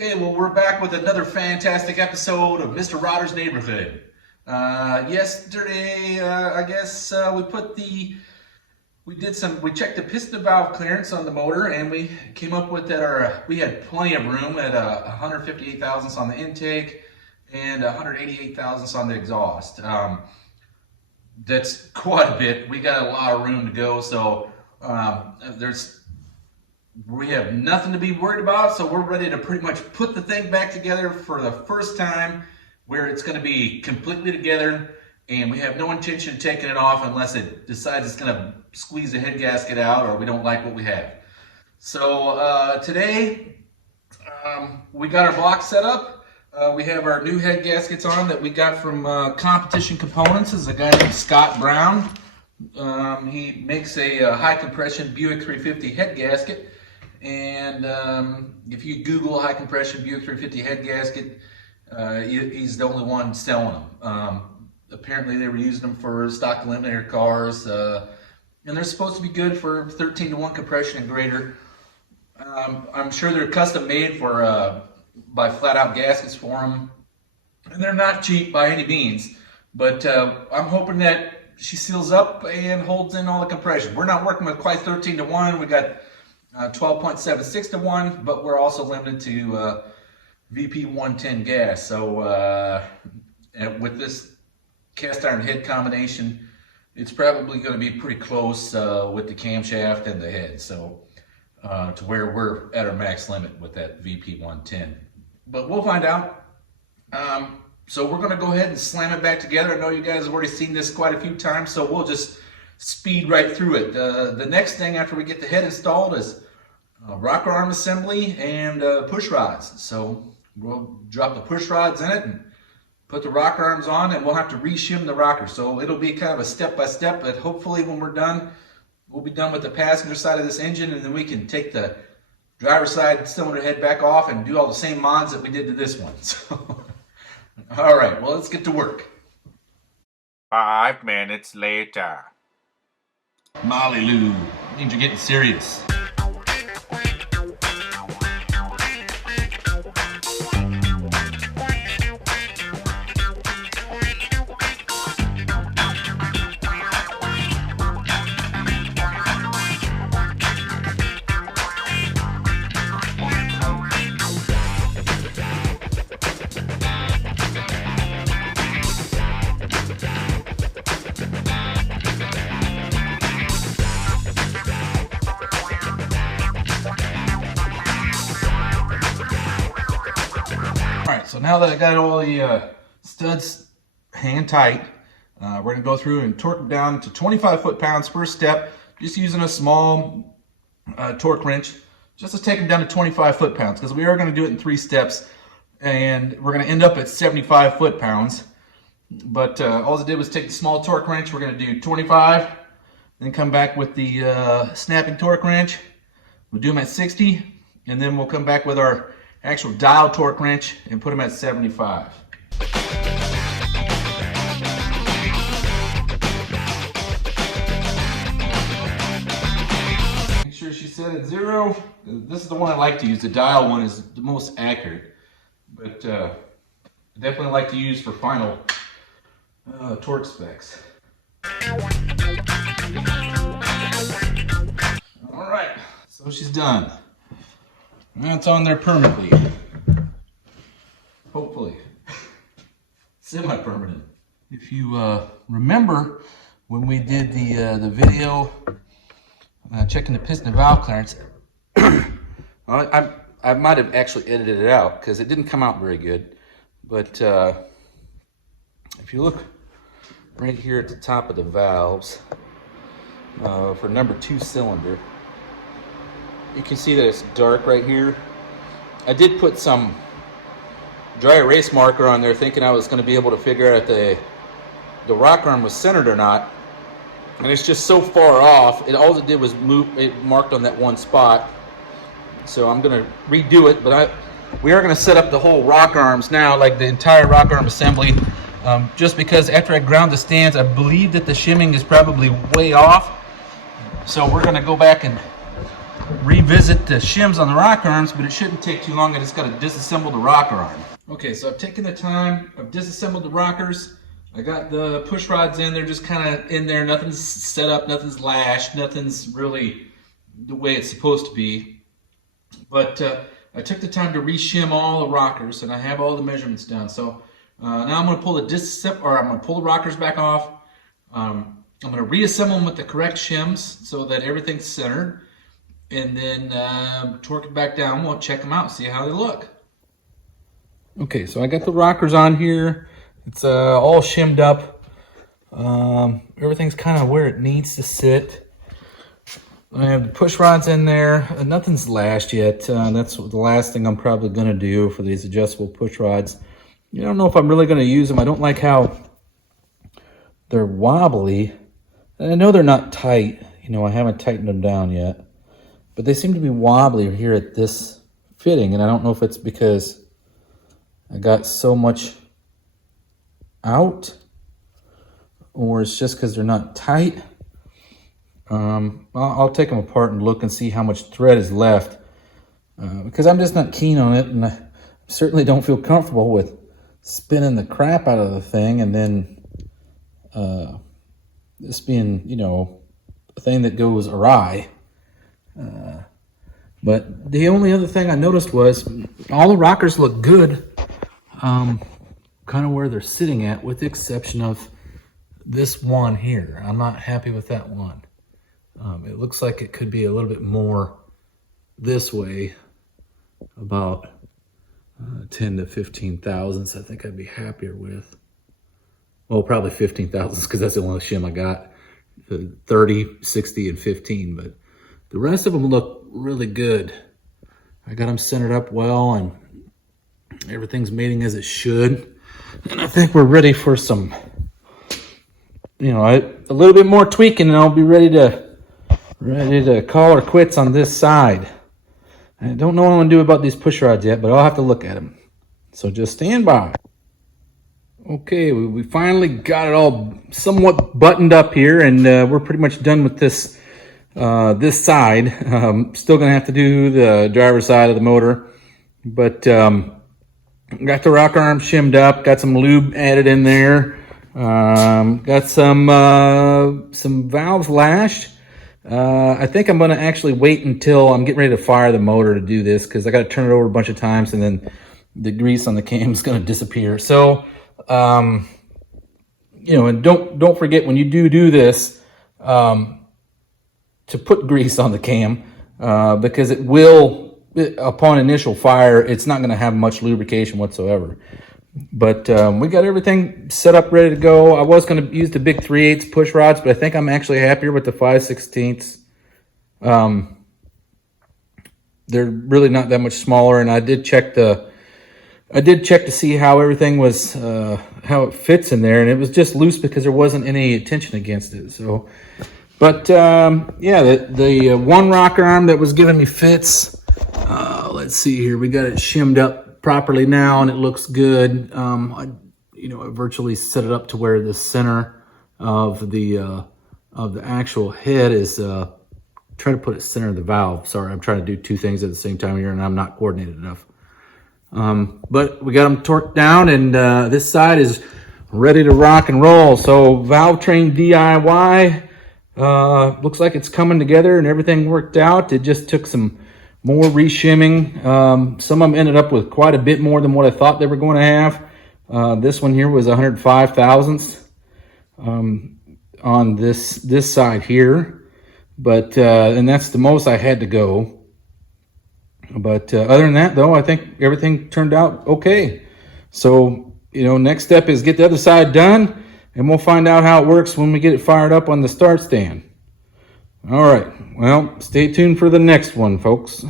Okay, well, we're back with another fantastic episode of Mr. Rodder's Neighborhood. Yesterday, I guess we checked the piston valve clearance on the motor, and we came up with that we had plenty of room at 158 thousandths on the intake and 188 thousandths on the exhaust. That's quite a bit. We got a lot of room to go, so we have nothing to be worried about, so we're ready to pretty much put the thing back together for the first time, where it's going to be completely together, and we have no intention of taking it off unless it decides it's going to squeeze the head gasket out or we don't like what we have. So today we got our block set up. We have our new head gaskets on that we got from Competition Components. This is a guy named Scott Brown. He makes a high compression Buick 350 head gasket. And if you Google high compression Buick 350 head gasket, he's the only one selling them. Apparently they were using them for stock eliminator cars, and they're supposed to be good for 13-to-1 compression and greater. I'm sure they're custom made by Flat Out Gaskets for them, and they're not cheap by any means, but I'm hoping that she seals up and holds in all the compression. We're not working with quite 13-to-1. We got 12.76 to 1, but we're also limited to VP 110 gas. So with this cast iron head combination, it's probably going to be pretty close with the camshaft and the head, so to where we're at our max limit with that VP 110. But we'll find out. So we're going to go ahead and slam it back together. I know you guys have already seen this quite a few times, so we'll just speed right through it. The next thing after we get the head installed is rocker arm assembly and push rods. So we'll drop the push rods in it and put the rocker arms on, and we'll have to re-shim the rocker. So it'll be kind of a step-by-step, but hopefully when we're done, we'll be done with the passenger side of this engine, and then we can take the driver's side cylinder head back off and do all the same mods that we did to this one. So, all right, well, let's get to work. 5 minutes later. Molly Lou, means you're getting serious. So now that I got all the studs hand tight, we're going to go through and torque them down to 25 foot-pounds first step, just using a small torque wrench, just to take them down to 25 foot-pounds, because we are going to do it in 3 steps, and we're going to end up at 75 foot-pounds. But all I did was take the small torque wrench. We're going to do 25, then come back with the snapping torque wrench. We'll do them at 60, and then we'll come back with our actual dial torque wrench and put them at 75. Make sure she's set at 0. This is the one I like to use. The dial one is the most accurate, but I definitely like to use for final torque specs. All right, so she's done. That's on there permanently. Hopefully. Semi-permanent. If you remember when we did the video checking the piston and valve clearance, I might have actually edited it out because it didn't come out very good. But if you look right here at the top of the valves for number 2 cylinder, you can see that it's dark right here. I did put some dry erase marker on there thinking I was going to be able to figure out if the rocker arm was centered or not. And it's just so far off. All it did was move it, marked on that one spot. So I'm going to redo it, but we are going to set up the whole rocker arms now, like the entire rocker arm assembly. Just because after I ground the stands, I believe that the shimming is probably way off. So we're going to go back and revisit the shims on the rocker arms, but it shouldn't take too long. I just got to disassemble the rocker arm. Okay, so I've taken the time, I've disassembled the rockers. I got the push rods in, they're just kind of in there. Nothing's set up, nothing's lashed, nothing's really the way it's supposed to be. But I took the time to re-shim all the rockers, and I have all the measurements done. So now I'm going to pull the rockers back off. I'm going to reassemble them with the correct shims so that everything's centered, and then torque it back down. We'll check them out, see how they look. Okay, so I got the rockers on here. It's all shimmed up. Everything's kind of where it needs to sit. I have the push rods in there. Nothing's lashed yet. That's the last thing I'm probably going to do for these adjustable push rods. I don't know if I'm really going to use them. I don't like how they're wobbly. And I know they're not tight. I haven't tightened them down yet. But they seem to be wobbly here at this fitting. And I don't know if it's because I got so much out, or it's just because they're not tight. I'll take them apart and look and see how much thread is left, because I'm just not keen on it, and I certainly don't feel comfortable with spinning the crap out of the thing and then this being, a thing that goes awry. But the only other thing I noticed was all the rockers look good. Kind of where they're sitting at, with the exception of this one here. I'm not happy with that one. It looks like it could be a little bit more this way, about 10 to 15 thousandths. I think I'd be happier with. Well, probably 15 thousandths, because that's the only shim I got. 30, 60, and 15, but the rest of them look really good. I got them centered up well, and everything's mating as it should. And I think we're ready for some, a little bit more tweaking, and I'll be ready to call her quits on this side. I don't know what I'm going to do about these push rods yet, but I'll have to look at them. So just stand by. Okay, we finally got it all somewhat buttoned up here, and we're pretty much done with this this side. Still going to have to do the driver's side of the motor, but got the rocker arm shimmed up, got some lube added in there, got some valves lashed. I think I'm going to actually wait until I'm getting ready to fire the motor to do this, because I got to turn it over a bunch of times, and then the grease on the cam is going to disappear. So, and don't forget, when you do this, to put grease on the cam, because it will, upon initial fire, it's not going to have much lubrication whatsoever. But we got everything set up, ready to go. I was going to use the big 3/8 push rods, but I think I'm actually happier with the 5/16. They're really not that much smaller, and I did check to see how everything was, how it fits in there, and it was just loose because there wasn't any tension against it. So, but yeah, the one rocker arm that was giving me fits. Let's see here. We got it shimmed up properly now, and it looks good. I virtually set it up to where the center of the actual head is. Try to put it center of the valve. Sorry, I'm trying to do two things at the same time here, and I'm not coordinated enough. But we got them torqued down, and this side is ready to rock and roll. So valve train DIY. Looks like it's coming together and everything worked out. It just took some more re-shimming. Some of them ended up with quite a bit more than what I thought they were going to have. This one here was 105 thousandths on this side here. But, and that's the most I had to go. But other than that, though, I think everything turned out okay. So, next step is get the other side done, and we'll find out how it works when we get it fired up on the start stand. All right, well, stay tuned for the next one, folks.